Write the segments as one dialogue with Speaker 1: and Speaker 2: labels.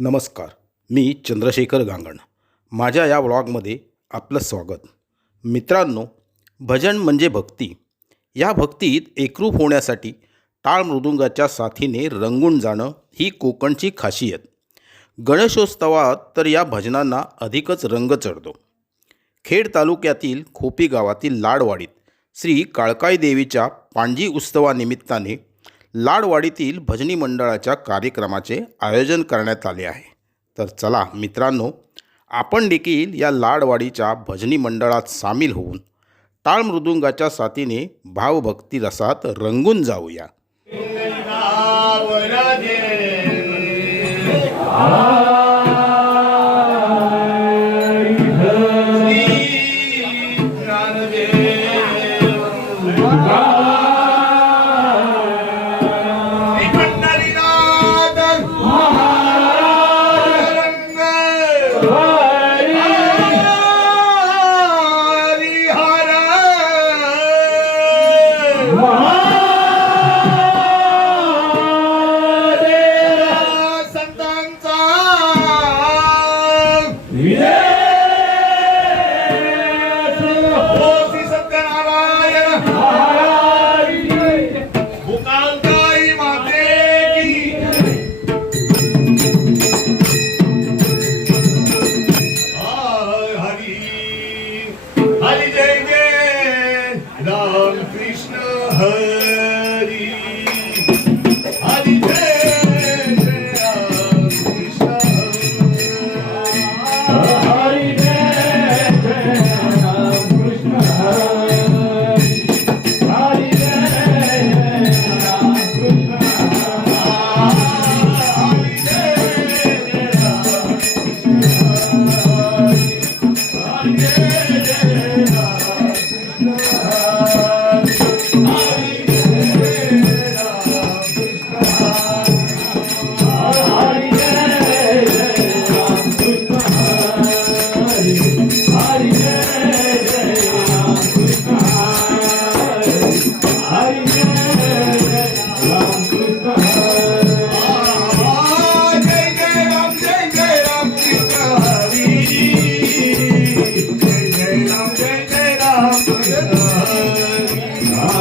Speaker 1: नमस्कार मी चंद्रशेखर गांगण. माझ्या या व्लॉगमध्ये आपलं स्वागत. मित्रांनो भजन म्हणजे भक्ती. या भक्तीत एकरूप होण्यासाठी टाळ मृदुंगाच्या साथीने रंगून जाणं ही कोकणची खासियत. गणेशोत्सवात तर या भजनांना अधिकच रंग चढतो. खेड तालुक्यातील खोपी गावातील लाडवाडीत श्री काळकाई देवीच्या पांजी उत्सवानिमित्ताने लाडवाडीतील भजनी मंडळाच्या कार्यक्रमाचे आयोजन करण्यात आले आहे. तर चला मित्रांनो आपण देखील या लाडवाडीच्या भजनी मंडळात सामील होऊन टाळ मृदुंगाच्या साथीने भावभक्ती रसात रंगून जाऊया.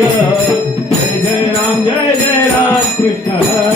Speaker 2: Jai Ram Jai Jai Ram Krishna